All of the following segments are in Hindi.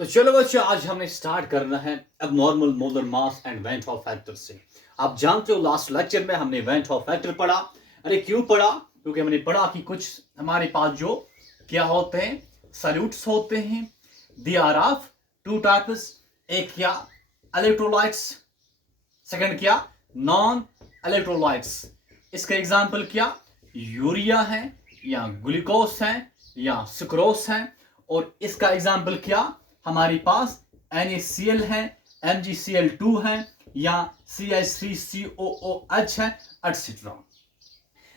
तो चलो बच्चों, आज हमने स्टार्ट करना है अब normal molar mass and when of factor से। आप जानते हो लास्ट लेक्चर में हमने वेन ऑफ फैक्टर पढ़ा। अरे क्यों पढ़ा? क्योंकि हमने पढ़ा कि कुछ हमारे पास जो क्या होते हैं, सल्यूट्स होते हैं। They are of two types. एक क्या, इलेक्ट्रोलाइट्स। सेकंड क्या, नॉन इलेक्ट्रोलाइट्स। इसका एग्जाम्पल क्या, यूरिया है या ग्लूकोस है या सुक्रोस है। और इसका एग्जाम्पल क्या, हमारे पास NaCl है, MgCl2 है या CH3COOH है, एटसेट्रा।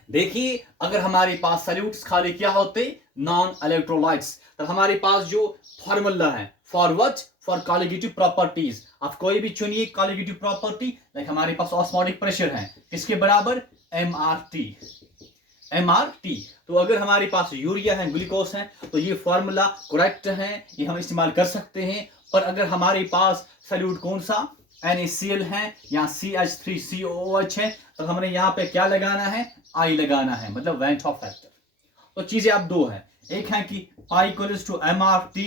देखिए, अगर हमारे पास सल्यूट्स खाली क्या होते, नॉन इलेक्ट्रोलाइट्स, तो हमारे पास जो फॉर्मूला है for what, for colligative properties. आप कोई भी चुनिए कॉलिगेटिव प्रॉपर्टी। लाइक हमारे पास ऑस्मोटिक प्रेशर है किसके बराबर, MRT। तो अगर हमारे पास यूरिया है, ग्लूकोस है, तो ये फॉर्मूला करेक्ट है, ये हम इस्तेमाल कर सकते हैं। पर अगर हमारे पास सल्यूट कौन सा, NaCl है या CH3COOH है, तो हमने यहाँ पे क्या लगाना है, I लगाना है, मतलब वेन ऑफ फैक्टर। तो चीजें अब दो है, एक है कि पाई इक्वल्स टू MRT,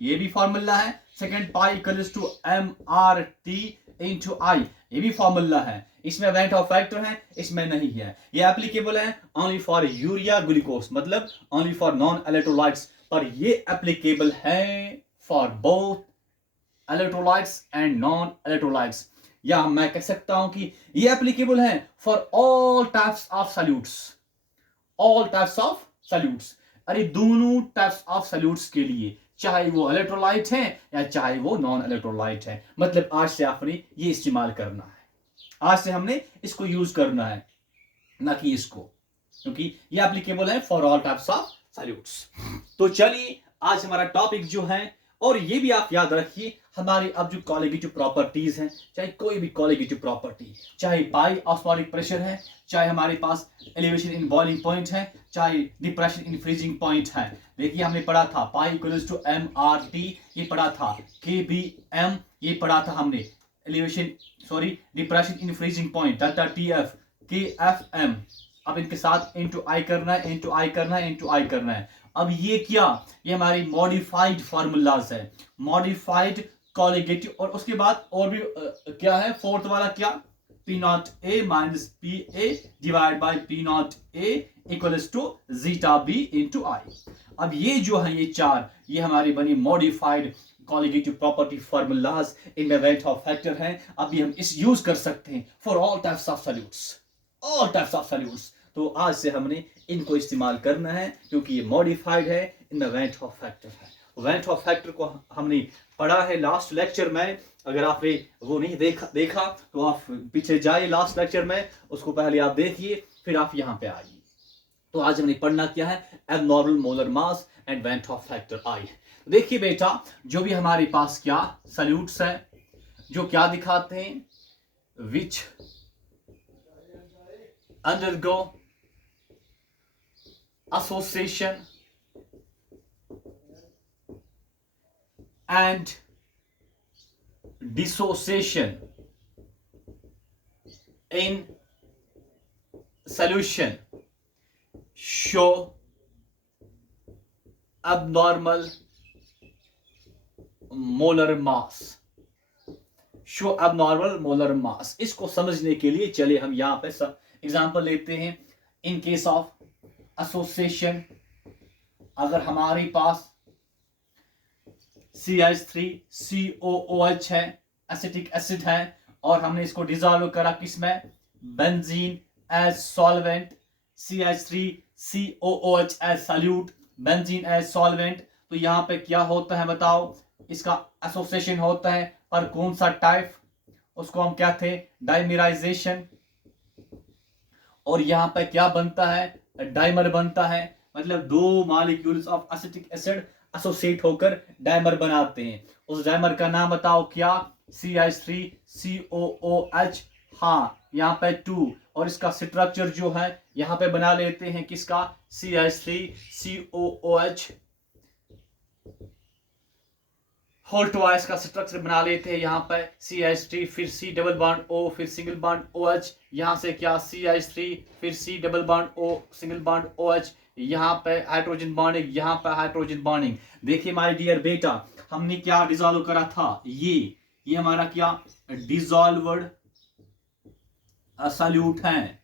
ये भी फॉर्मूला है। Second, pi equals to MRT into I, ये भी फॉर्मूला है। इसमें वेन ऑफ फैक्टर है, इसमें नहीं है। ये एप्लीकेबल है ओनली फॉर यूरिया ग्लूकोस, मतलब ओनली फॉर नॉन इलेक्ट्रोलाइट्स। पर ये एप्लीकेबल है for both electrolytes and non electrolytes. या मैं कह सकता हूं कि ये एप्लीकेबल है for all types of solutes. All types of salutes, अरे दोनों टाइप्स ऑफ सल्यूट्स के लिए, चाहे वो इलेक्ट्रोलाइट है या चाहे वो नॉन इलेक्ट्रोलाइट है। मतलब आज से आपने ये इस्तेमाल करना है, आज से हमने इसको यूज करना है, ना कि इसको, क्योंकि ये एप्लीकेबल है for all types of solutes. तो चलिए, आज हमारा टॉपिक जो है, और ये भी आप याद रखिए, हमारी अब जो कॉलिगेटिव प्रॉपर्टीज हैं, चाहे कोई भी कॉलिगेटिव प्रॉपर्टी, चाहे पाई ऑस्मोटिक प्रेशर है, चाहे हमारे पास एलिवेशन इन बॉइलिंग पॉइंट है, चाहे डिप्रेशन इन फ्रीजिंग पॉइंट है। देखिए, हमने पढ़ा था पाई इक्वल्स टू MRT, ये पढ़ा था KBM, ये पढ़ा था हमने elevation, sorry, depression in freezing point, delta TF, KFM। अब इनके साथ इंटू आई करना है, इंटू आई करना है, इंटू आई करना है। अब ये क्या, ये हमारी मॉडिफाइड फार्मूलाज है, मॉडिफाइड कॉलिगेटिव। और उसके बाद और भी क्या है, फोर्थ वाला क्या, P0A minus PA divide by P0A equals to zeta B into I. अब ये जो है, ये चार, ये हमारी बनी मॉडिफाइड कॉलिगेटिव प्रॉपर्टी फार्मूलाज, इनमें वेट ऑफ फैक्टर है। अभी हम इस यूज कर सकते हैं for all types of solutes, all types of solutes. तो आज से हमने इनको इस्तेमाल करना है, क्योंकि ये मॉडिफाइड है, इनमें वेट ऑफ फैक्टर है। वेट ऑफ फैक्टर को हमने पढ़ा है लास्ट लेक्चर में। अगर आपने वो नहीं देखा तो आप पीछे जाइए लास्ट लेक्चर में, उसको पहले आप देखिए, फिर आप यहाँ पे आइए। तो आज हमने पढ़ना क्या है, abnormal molar mass and wait of factor I. देखिए बेटा, जो भी हमारे पास क्या सल्यूट्स है, जो क्या दिखाते हैं, विच undergo association and dissociation in solution show abnormal molar mass, show abnormal molar mass। इसको समझने के लिए चलिए हम यहाँ पे एग्जाम्पल लेते हैं। इन केस ऑफ एसोसिएशन, अगर हमारे पास CH3COOH है, एसिटिक एसिड है, और हमने इसको डिजॉल्व करा किसमें, benzene as solvent, CH3COOH as solute, benzene as solvent. तो यहाँ पे क्या होता है बताओ, इसका एसोसिएशन होता है, पर कौन सा टाइप, उसको हम क्या थे, डाइमीराइजेशन। और यहाँ पे क्या बनता है, डाइमर बनता है, मतलब दो molecules of acetic acid associate होकर डाइमर बनाते हैं। उस डाइमर का नाम बताओ क्या, CH3COOH। हाँ, यहाँ पे 2, और इसका स्ट्रक्चर जो है यहाँ पे बना लेते हैं किसका, CH3COOH होल ट्वाइस का स्ट्रक्चर बना लेते हैं। यहाँ पे CH3, फिर C डबल बॉन्ड O, फिर सिंगल बॉन्ड OH, यहाँ से क्या CH3, फिर C double bond O, single bond OH, यहाँ पे हाइड्रोजन बॉन्डिंग, यहाँ पे हाइड्रोजन बॉन्डिंग। देखिए माय डियर बेटा, हमने क्या डिसॉल्व करा था, ये हमारा क्या डिसॉल्वर्ड सॉल्यूट है,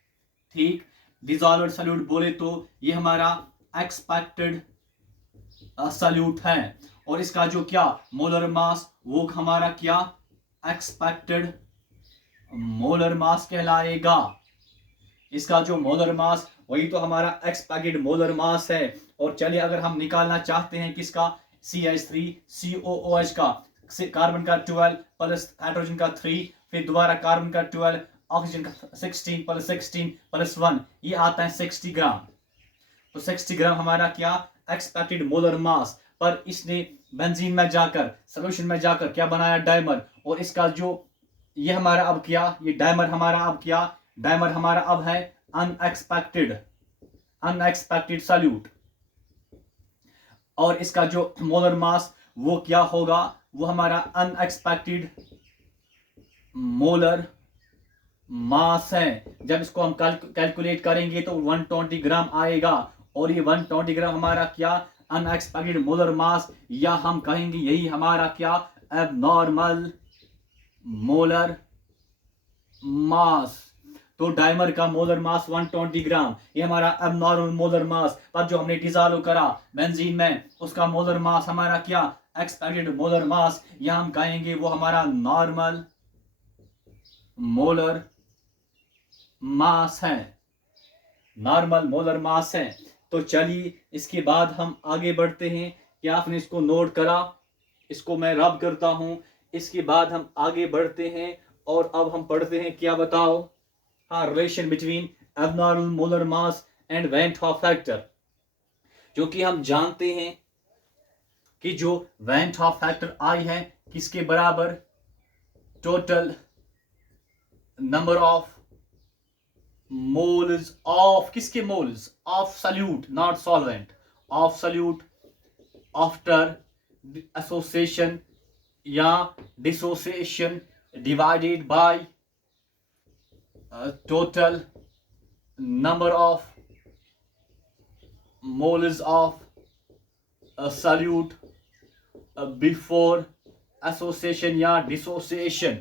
ठीक। डिसॉल्वर्ड सॉल्यूट बोले तो ये हमारा एक्सपेक्टेड सॉल्यूट है, और इसका जो क्या मोलर मास वो हमारा क्या एक्सपेक्टेड मोलर मास कहलाएगा। इसका जो मोलर मास वही तो हमारा एक्सपेक्टेड मोलर मास है। और चलिए अगर हम निकालना चाहते हैं किसका, CH3COOH का, कार्बन का 12 प्लस हाइड्रोजन का 3, फिर दोबारा कार्बन का 12, ऑक्सीजन का 16 प्लस 16 प्लस 1, ये आता है 60 ग्राम। तो 60 ग्राम हमारा क्या एक्सपेक्टेड मोलर मास। पर इसने बेंजीन में जाकर, सोल्यूशन में जाकर क्या बनाया, डाइमर। और इसका जो ये हमारा अब क्या, ये डाइमर हमारा अब क्या, डाइमर हमारा अब है अनएक्सपेक्टेड सॉल्यूट। और इसका जो मोलर मास वो क्या होगा, वो हमारा अनएक्सपेक्टेड मोलर मास है। जब इसको हम कैलकुलेट करेंगे तो 120 ग्राम आएगा। और ये 120 ग्राम हमारा क्या अनएक्सपेक्टेड मोलर मास, या हम कहेंगे यही हमारा क्या एबनॉर्मल मोलर मास। तो डाइमर का मोलर मास 120 ग्राम, ये हमारा एबनॉर्मल मोलर मास। पर जो हमने डिसॉल्व करा बेंजीन में, उसका मोलर मास हमारा क्या एक्सपेक्टेड मोलर मास, या हम कहेंगे वो हमारा नॉर्मल मोलर मास है, नॉर्मल मोलर मास है। तो चलिए इसके बाद हम आगे बढ़ते हैं। क्या आपने इसको नोट करा, इसको मैं रब करता हूं। इसके बाद हम आगे बढ़ते हैं और अब हम पढ़ते हैं क्या, बताओ। हाँ, relation between abnormal molar mass and van Hoff factor. जो कि हम जानते हैं कि जो वैन हॉफ फैक्टर आई है किसके बराबर, total number of moles of, किसके moles of solute, not solvent, of solute after association या dissociation divided by total number of moles of a solute before association या dissociation।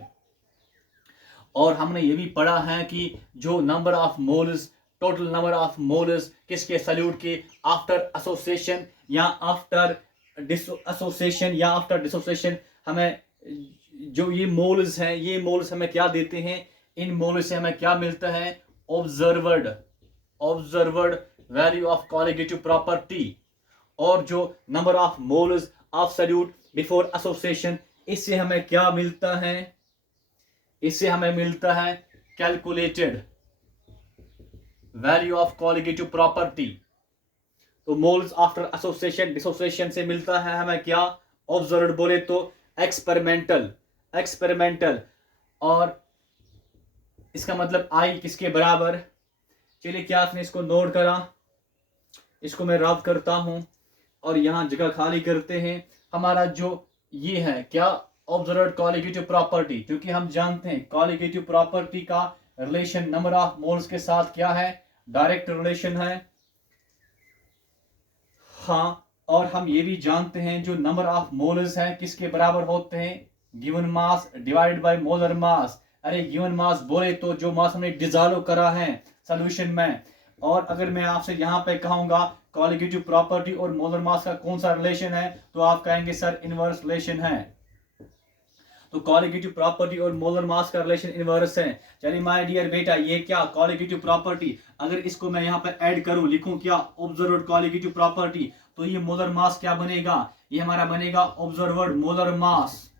और हमने ये भी पढ़ा है कि जो number of moles, total number of moles किसके सल्यूट के, आफ्टर एसोसिएशन या आफ्टर एसोसिएशन या आफ्टर डिसोसिएशन। हमें जो ये मोल्स हैं, ये मोल्स हमें क्या देते हैं, इन मोल्स से हमें क्या मिलता है, ऑब्जर्वर्ड वैल्यू ऑफ कॉलिगेटिव प्रॉपर्टी। और जो number of moles of solute before association, इससे हमें क्या मिलता है, इससे हमें मिलता है calculated value of colligative property. तो मोल्स आफ्टर एसोसिएशन डिसोसिएशन से मिलता है हमें क्या, ऑब्जर्व्ड बोले तो एक्सपेरिमेंटल। और इसका मतलब आई किसके बराबर। चलिए क्या आपने इसको नोट करा, इसको मैं रब करता हूं और यहां जगह खाली करते हैं। हमारा जो ये है क्या, ऑब्जर्व्ड कॉलिगेटिव प्रॉपर्टी, क्योंकि हम जानते हैं कॉलिगेटिव प्रॉपर्टी का रिलेशन नंबर ऑफ मोल्स के साथ क्या है, डायरेक्ट रिलेशन है। हाँ, और हम ये भी जानते हैं जो नंबर ऑफ मोल्स हैं किसके बराबर होते हैं, given mass divided by molar mass. अरे गिवन मास बोले तो जो मास हमने डिसॉल्व करा है सॉल्यूशन में। और अगर मैं आपसे यहाँ पे कहूंगा कॉलिगेटिव प्रॉपर्टी और मोलर मास का कौन सा रिलेशन है, तो आप कहेंगे सर इनवर्स रिलेशन है। तो कॉलिगेटिव प्रॉपर्टी और मोलर मास का रिलेशन इनवर्स है। चलिए माय डियर बेटा, ये क्या कॉलिगेटिव प्रॉपर्टी, अगर इसको मैं यहाँ पे ऐड करूं, लिखूं क्या ऑब्जर्व्ड कॉलिगेटिव प्रॉपर्टी, तो ये मोलर मास क्या बनेगा, ये हमारा बनेगा ऑब्जर्व्ड मोलर मास।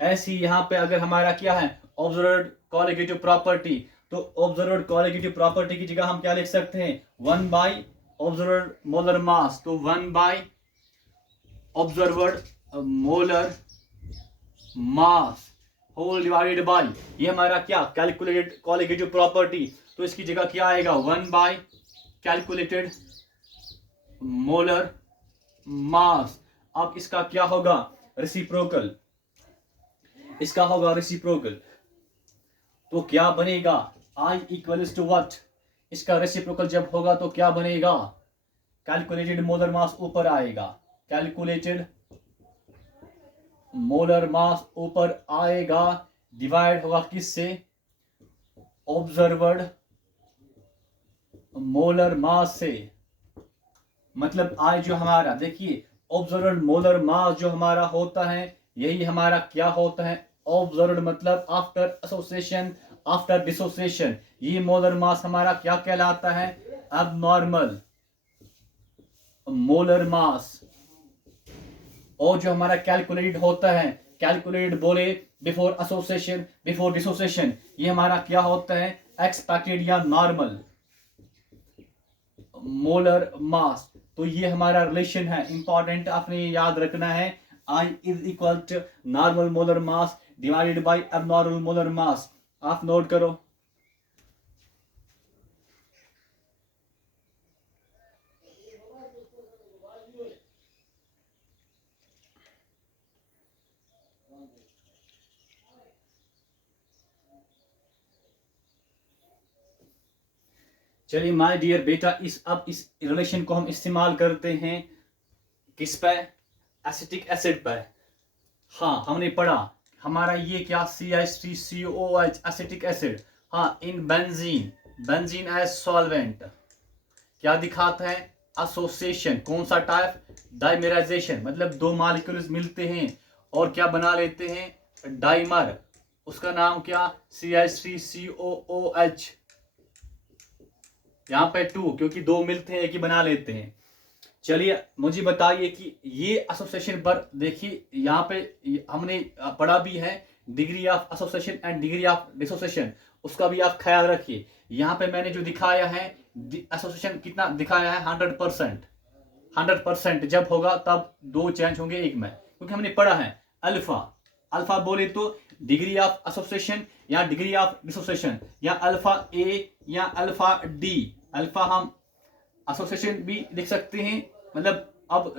ऐसी यहाँ पे अगर हमारा क्या है ऑब्जर्व्ड कॉलिगेटिव प्रॉपर्टी, तो ऑब्जर्व्ड कॉलिगेटिव प्रॉपर्टी की जगह हम क्या लिख सकते हैं, 1 बाय ऑब्जर्व्ड मोलर मास। तो 1 by observed molar mass whole divided by, ये हमारा क्या कैलकुलेटेड कॉलिगेटिव प्रॉपर्टी। तो इसकी जगह क्या आएगा, 1 बाय कैलकुलेटेड मोलर मास। अब इसका क्या होगा, रेसिप्रोकल, इसका होगा रेसिप्रोकल। तो क्या बनेगा, I इक्वल्स टू व्हाट, इसका रेसिप्रोकल जब होगा तो क्या बनेगा, कैलकुलेटेड मोलर मास ऊपर आएगा, कैलकुलेटेड मोलर मास ऊपर आएगा, डिवाइड होगा किससे, ऑब्जर्वर्ड मोलर मास से। मतलब आज जो हमारा देखिए ऑब्जर्वर्ड मोलर मास जो हमारा होता है, यही हमारा क्या होता है, ऑब्जर्व्ड मतलब आफ्टर एसोसिएशन, आफ्टर डिसोसिएशन, ये मोलर मास हमारा क्या कहलाता है, एबनॉर्मल मोलर मास। और जो हमारा कैलकुलेटेड होता है, कैलकुलेटेड बोले बिफोर एसोसिएशन, बिफोर डिसोसिएशन, ये हमारा क्या होता है, एक्सपेक्टेड या नॉर्मल मोलर मास। तो ये हमारा रिलेशन है, इंपॉर्टेंट आपने याद रखना है, I is equal to normal molar mass divided by abnormal molar mass. आप नोट करो। चलिए माय डियर बेटा, अब इस रिलेशन को हम इस्तेमाल करते हैं किस पे, एसिटिक एसिड पे। हाँ हमने पढ़ा हमारा ये क्या CH3COOH एसिटिक एसिड, हाँ in benzene, benzene as solvent क्या दिखाता है, एसोसिएशन, कौन सा टाइप, डाइमेराइजेशन, मतलब दो मॉलिक्यूल्स मिलते हैं और क्या बना लेते हैं, डाइमर, उसका नाम क्या, CH3COOH, यहाँ पे 2 क्योंकि दो मिलते हैं एक ही बना लेते हैं। चलिए मुझे बताइए कि ये एसोसिएशन पर देखिए यहाँ पे हमने पढ़ा भी है degree of association and degree of dissociation, उसका भी आप ख्याल रखिए। यहाँ पे मैंने जो दिखाया है एसोसिएशन कितना दिखाया है, 100%, 100% जब होगा तब दो चेंज होंगे एक में, क्योंकि हमने पढ़ा है अल्फा, अल्फा बोले तो डिग्री ऑफ एसोसिएशन या डिग्री ऑफ डिसोसिएशन, या अल्फा ए या अल्फा डी, अल्फा हम एसोसिएशन भी लिख सकते हैं। मतलब अब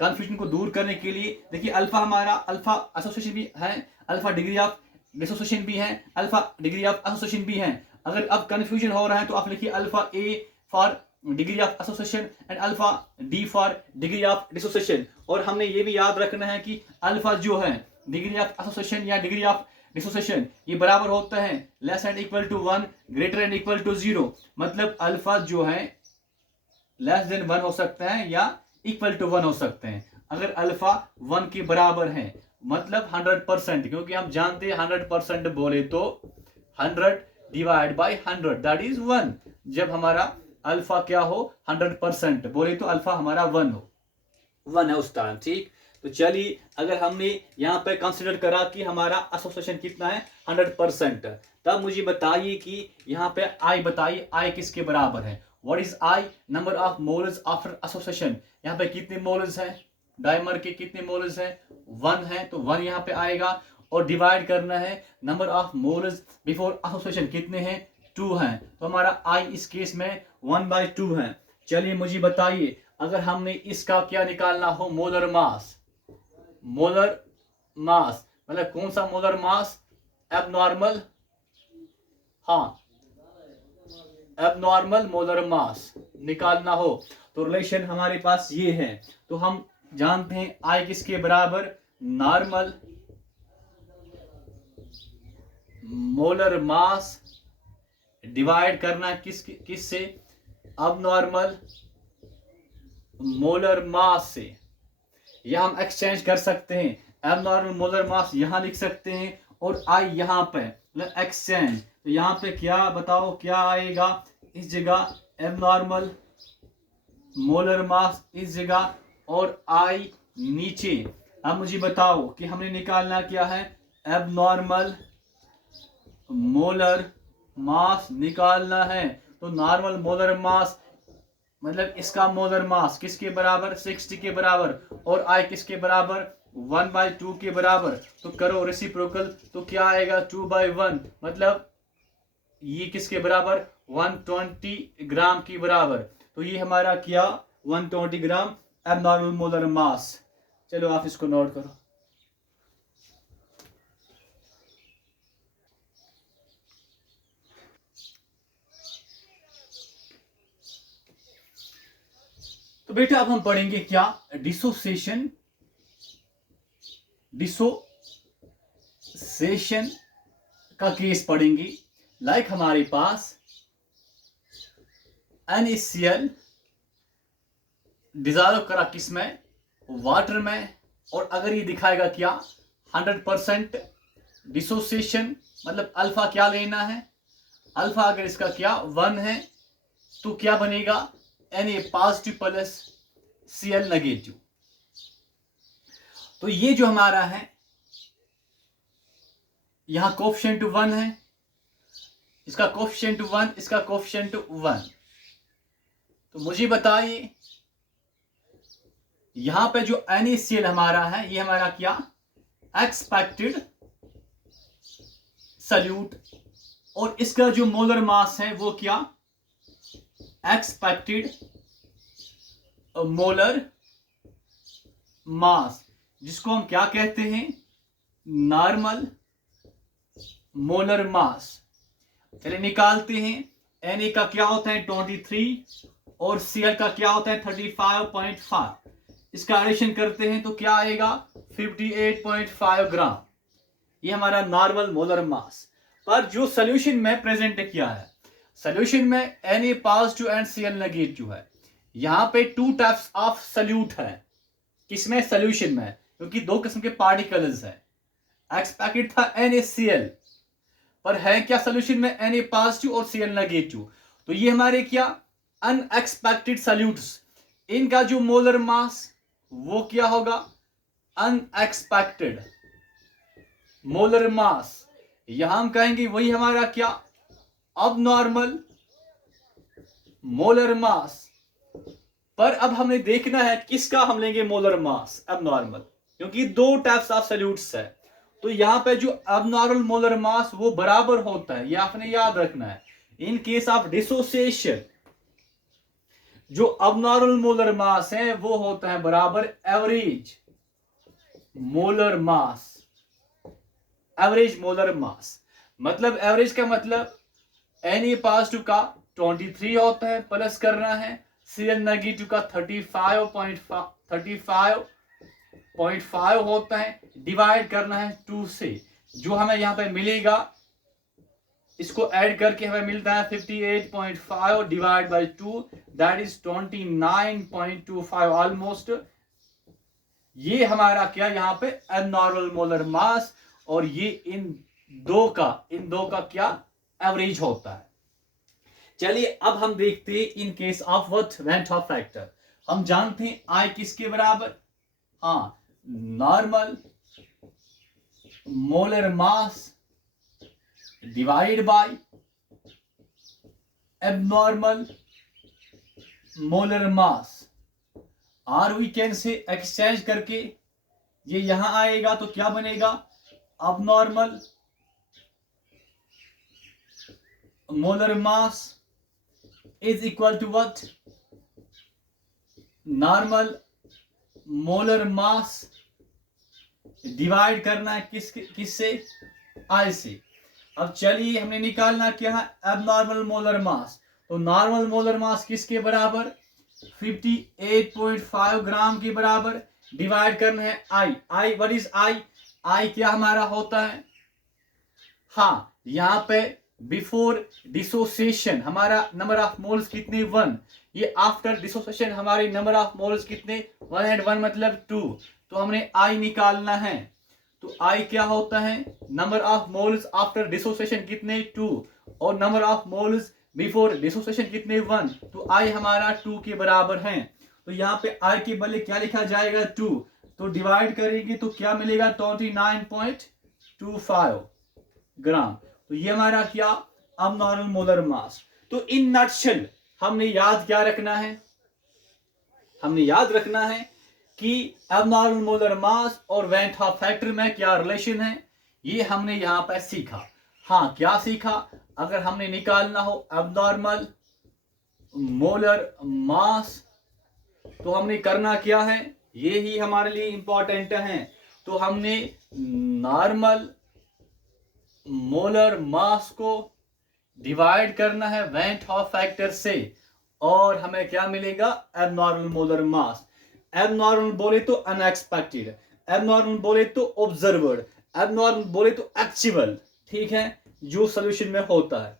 कंफ्यूजन को दूर करने के लिए देखिए अल्फा हमारा अल्फा एसोसिएशन भी है, अल्फा डिग्री ऑफ डिसोसिएशन भी है, अल्फा डिग्री ऑफ एसोसिएशन भी है। अगर अब कंफ्यूजन हो रहा है तो आप लिखिए alpha A for degree of association and alpha D for degree of dissociation. और हमने ये भी याद रखना है कि अल्फा जो है डिग्री ऑफ एसोसिएशन या डिग्री ऑफ डिसोसिएशन ये बराबर होता है less and equal to 1 greater and equal to 0। मतलब अल्फा जो है लेस देन 1 हो सकता है या इक्वल टू 1 हो सकते हैं। अगर अल्फा 1 के बराबर है मतलब 100%, क्योंकि हम जानते हैं 100% बोले तो 100 डिवाइड बाय 100 दैट इज 1। जब हमारा अल्फा क्या हो 100% बोले तो अल्फा हमारा 1 हो, 1 है उस टाइम, ठीक। तो चलिए अगर हमने यहाँ पे कंसिडर करा कि हमारा एसोसिएशन कितना है 100%, तब मुझे बताइए कि यहाँ पे आई बताइए आई किसके बराबर है, what is I, number of moles after association. यहाँ पे कितने मोल्स हैं, डाइमर के कितने मोल्स हैं, 1 है तो 1 यहाँ पे आएगा। और डिवाइड करना है number of moles before association कितने हैं, 2 हैं, तो हमारा आई इस केस में 1/2 है। चलिए मुझे बताइए अगर हमने इसका क्या निकालना हो, मोलर मास, मोलर मास मतलब कौन सा मोलर मास, एबनॉर्मल, हाँ एबनॉर्मल मोलर मास निकालना हो तो रिलेशन हमारे पास ये है। तो हम जानते हैं आई किसके बराबर, नॉर्मल मोलर मास डिवाइड करना किस से, अबनॉर्मल मोलर मास से। या हम एक्सचेंज कर सकते हैं, एबनॉर्मल मोलर मास यहां लिख सकते हैं और आई यहां पे, मतलब एक्सचेंज। तो यहां पे क्या बताओ क्या आएगा, इस जगह एबनॉर्मल मोलर मास इस जगह और आई नीचे। अब मुझे बताओ कि हमने निकालना क्या है, एबनॉर्मल मोलर मास निकालना है। तो नॉर्मल मोलर मास मतलब इसका मोलर मास किसके बराबर, 60 के बराबर, और आई किसके बराबर, 1/2 के बराबर। तो करो रेसिप्रोकल, तो क्या आएगा 2/1, मतलब ये किसके बराबर, 120 ग्राम के बराबर। तो ये हमारा क्या 120 ग्राम एबनॉर्मल मोलर मास। चलो आप इसको नोट करो। तो बेटा अब हम पढ़ेंगे क्या, डिसोसिएशन का केस पढ़ेंगे। लाइक हमारे पास NaCl डिजॉल्व करा किसमें, वाटर में, और अगर ये दिखाएगा क्या 100% डिसोसिएशन, मतलब अल्फा क्या लेना है, अल्फा अगर इसका क्या 1 है तो क्या बनेगा Na positive plus Cl negative. तो ये जो हमारा है यहां कोफिशिएंट 1 है, इसका कोफिशिएंट 1, इसका कोफिशिएंट 1। तो मुझे बताइए यहां पे जो NaCl हमारा है ये हमारा क्या एक्सपेक्टेड सल्यूट, और इसका जो मोलर मास है वो क्या एक्सपेक्टेड मोलर मास, जिसको हम क्या कहते हैं नॉर्मल मोलर मास। चलिए निकालते हैं, Na का क्या होता है 23 और Cl का क्या होता है 35.5। इसका एडिशन करते हैं तो क्या आएगा 58.5 ग्राम। ये हमारा नॉर्मल मोलर मास। पर जो सोल्यूशन में प्रेजेंट किया है, सोल्यूशन में Na positive and Cl negative है। यहां पे 2 टाइप्स ऑफ सल्यूट है, किसमें सोल्यूशन में, क्योंकि 2 किस्म के पार्टिकल्स है। एक्सपेक्टेड था NaCl, पर है क्या सोल्यूशन में Na पॉजिटिव और Cl नेगेटिव। तो ये हमारे क्या अनएक्सपेक्टेड सल्यूट्स, इनका जो मोलर मास वो क्या होगा अनएक्सपेक्टेड मोलर मास। यहां हम कहेंगे वही हमारा क्या अब नॉर्मल मोलर मास। पर अब हमें देखना है किसका हम लेंगे मोलर मास अब नॉर्मल, क्योंकि 2 टाइप्स ऑफ सल्यूट्स है। तो यहां पे जो अबनॉर्मल मोलर मास वो बराबर होता है, ये आपने याद रखना है। इन केस ऑफ डिसोसिएशन जो अबनॉर्मल मोलर मास है वो होता है बराबर average molar mass. Average molar mass मतलब एवरेज का मतलब Na पॉजिटिव का 23 होता है, प्लस करना है Cl नेगेटिव का 35.5 होता है, डिवाइड करना है 2 से। जो हमें यहां पे मिलेगा इसको ऐड करके हमें मिलता है 58.5 divide by 2, that is 29.25 almost. ये हमारा क्या यहां पे एबनॉर्मल मोलर मास, और ये इन दो का क्या एवरेज होता है। चलिए अब हम देखते हैं इन case of what went of factor. हम जानते हैं I किसके बराबर, हाँ normal molar mass divided by abnormal molar मास, और वी कैन से एक्सचेंज करके ये यहां आएगा तो क्या बनेगा abnormal molar mass is equal to what normal molar mass, divide करना है किससे I से। अब चलिए हमने निकालना क्या है एबनॉर्मल मोलर मास। तो नॉर्मल मोलर मास किसके बराबर 58.5 ग्राम के बराबर, डिवाइड करना है I व्हाट इज I क्या हमारा होता है, हाँ यहां पे बिफोर डिसोसिएशन हमारा नंबर ऑफ मोल्स कितने 1, ये आफ्टर डिसोसिएशन हमारे नंबर ऑफ मोल्स कितने 1 एंड 1 मतलब 2। तो हमने I निकालना है, तो I क्या होता है number of moles after dissociation कितने 2, और number of moles before dissociation कितने 1। तो I हमारा 2 के बराबर है। तो यहाँ पे I के बदले क्या लिखा जाएगा 2, तो डिवाइड करेंगे तो क्या मिलेगा 29.25 ग्राम। तो ये हमारा क्या अबनॉर्मल मोलर मास। तो इन नटशेल हमने याद क्या रखना है, हमने याद रखना है कि अबनॉर्मल मोलर मास और वेंट हॉफ फैक्टर में क्या रिलेशन है, ये हमने यहां पर सीखा। हाँ क्या सीखा, अगर हमने निकालना हो अबनॉर्मल मोलर मास तो हमने करना क्या है, ये ही हमारे लिए इंपॉर्टेंट है। तो हमने नॉर्मल मोलर मास को डिवाइड करना है वेंट हॉफ फैक्टर से, और हमें क्या मिलेगा, एबनॉर्मल मोलर मास। एबनॉर्मल बोले तो अनएक्सपेक्टेड, एबनॉर्मल बोले तो ऑब्जर्वर्ड, एबनॉर्मल बोले तो एक्चुअल, ठीक है, जो सोल्यूशन में होता है।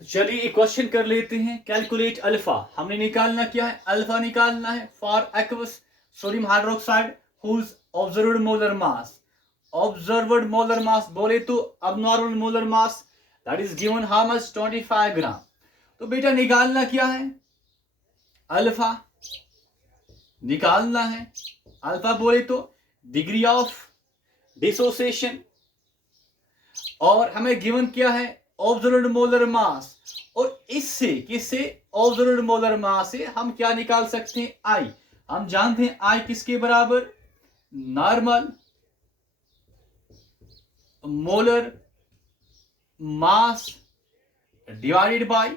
तो चलिए एक क्वेश्चन कर लेते हैं। कैलकुलेट अल्फा, हमने निकालना क्या है, अल्फा निकालना है for aqueous sodium hydroxide whose observed molar mass. Observed molar mass बोले तो abnormal molar mass, that is given how much, 25 gram. तो बेटा निकालना क्या है, अल्फा निकालना है। अल्फा बोले तो डिग्री ऑफ डिसोसिएशन, और हमें गिवन क्या है, ऑब्जर्व्ड मोलर मास। और इससे किससे, ऑब्जर्व्ड मोलर मास से हम क्या निकाल सकते हैं, आई। हम जानते हैं आई किसके बराबर, normal molar mass divided by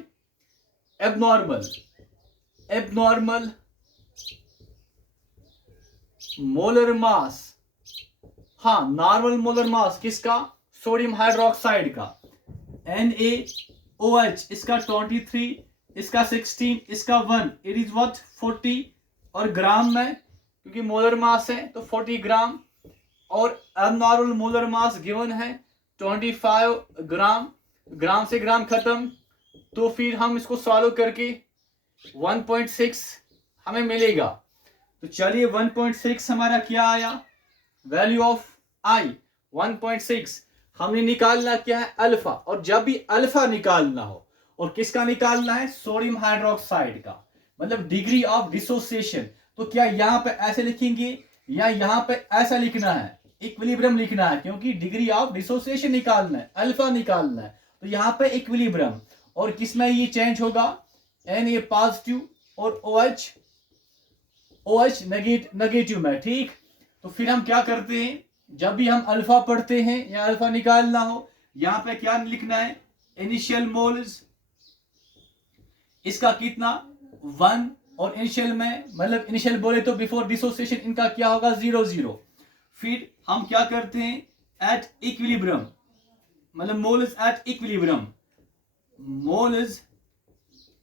abnormal molar मास। हाँ, नॉर्मल मोलर मास किसका, सोडियम हाइड्रोक्साइड का, NaOH, इसका 23, इसका 16, इसका 1, इट इज व्हाट 40, और ग्राम में क्योंकि मोलर मास है तो 40 ग्राम, और अबनॉर्मल मोलर मास गिवन है 25 ग्राम। ग्राम से ग्राम खत्म, तो फिर हम इसको सॉल्व करके 1.6 हमें मिलेगा। तो चलिए 1.6 हमारा क्या आया, वैल्यू ऑफ आई 1.6। हमने निकालना क्या है, अल्फा। और जब भी अल्फा निकालना हो, और किसका निकालना है, सोडियम हाइड्रोक्साइड का, मतलब डिग्री ऑफ डिसोसिएशन, तो क्या यहां पे ऐसे लिखेंगे या यहां पे ऐसा लिखना है, इक्विलिब्रियम लिखना है, क्योंकि डिग्री ऑफ डिसोसिएशन निकालना है, अल्फा निकालना है, तो यहां पे इक्विलिब्रियम। और किसमें ये चेंज होगा, Na पॉजिटिव और OH नेगेटिव में, ठीक। तो फिर हम क्या करते हैं, जब भी हम अल्फा पढ़ते हैं या अल्फा निकालना हो, यहां पे क्या लिखना है, इनिशियल मोल्स, इसका कितना 1, और इनिशियल में मतलब इनिशियल बोले तो बिफोर डिसोसिएशन इनका क्या होगा 0 0। फिर हम क्या करते हैं, एट इक्विलिब्रियम, मतलब moles at equilibrium, moles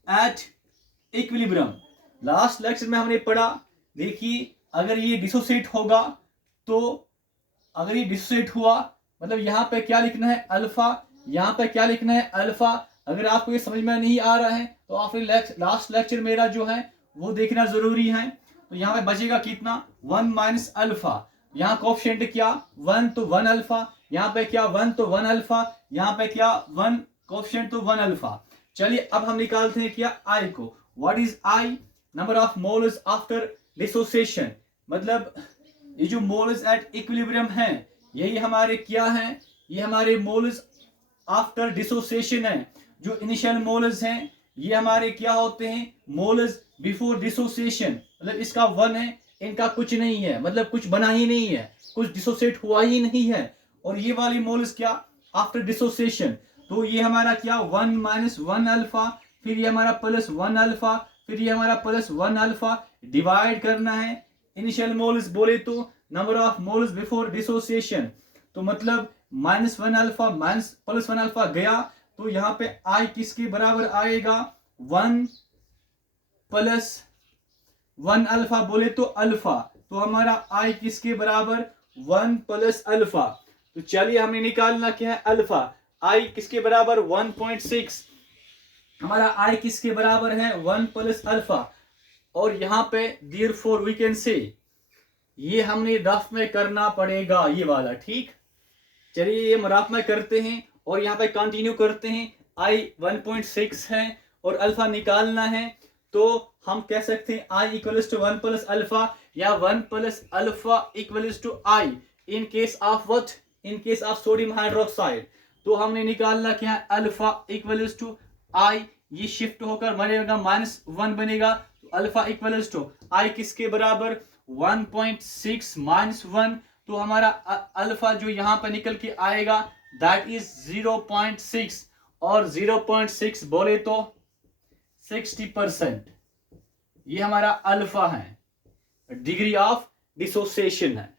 at equilibrium. Last lecture में हमने पढ़ा, देखिए अगर ये डिसोसिएट होगा, तो अगर ये डिसोसिएट हुआ मतलब यहाँ पे क्या लिखना है, अल्फा, यहाँ पे क्या लिखना है, अल्फा। अगर आपको ये समझ में नहीं आ रहा है तो आप लास्ट लेक्चर मेरा जो है वो देखना जरूरी है। तो यहाँ पे बचेगा कितना, 1 माइनस अल्फा, यहाँ कोफिशिएंट क्या 1, तो 1 अल्फा, यहाँ पे क्या 1, तो 1 अल्फा, यहाँ पे क्या 1 कोफिशिएंट, तो 1 अल्फा। चलिए अब हम निकालते हैं क्या, आई को। What is I, number of moles after dissociation, मतलब ये जो मोल्स एट इक्विलिब्रियम है, यही हमारे क्या हैं, ये हमारे मोल्स आफ्टर डिसोसिएशन है। जो इनिशियल मोल्स हैं ये हमारे क्या होते हैं, मोल्स बिफोर डिसोसिएशन, मतलब इसका 1 है, इनका कुछ नहीं है, मतलब कुछ बना ही नहीं है, कुछ डिसोसिएट हुआ ही नहीं है। और ये वाली मोल्स क्या, आफ्टर डिसोसिएशन, तो ये हमारा क्या 1 माइनस 1 अल्फा, फिर ये हमारा प्लस 1 अल्फा, फिर ये हमारा प्लस 1 अल्फा, डिवाइड करना है इनिशियल मोल्स बोले तो number of moles before dissociation, तो मतलब -1 अल्फा माइनस +1 अल्फा गया, तो यहाँ पे आई किसके बराबर आएगा, 1 + 1 अल्फा बोले तो अल्फा, तो हमारा आई किसके बराबर 1 + अल्फा। तो चलिए हमें निकालना क्या है, अल्फा। आई किसके बराबर 1.6, हमारा आई किसके बराबर है 1 + अल्फा। और यहाँ पे देयरफॉर वी कैन से, ये हमने रफ में करना पड़ेगा ये वाला, ठीक। चलिए ये हम रफ में करते हैं और यहाँ पे कंटिन्यू करते हैं। आई 1.6 है और अल्फा निकालना है, तो हम कह सकते हैं आई इक्वल्स टू 1 + अल्फा या 1 + alpha equals to i in case of what, in case of sodium hydroxide. तो हमने निकालना क्या है, अल्फा इक्वल्स टू आई, ये शिफ्ट होकर बनेगा -1 बनेगा, तो अल्फा इक्वल्स टू आई किसके बराबर 1.6 -1, तो हमारा अल्फा जो यहाँ पर निकल के आएगा दैट इज 0.6, और 0.6 बोले तो 60%, ये हमारा अल्फा है। डिग्री ऑफ डिसोसिएशन है।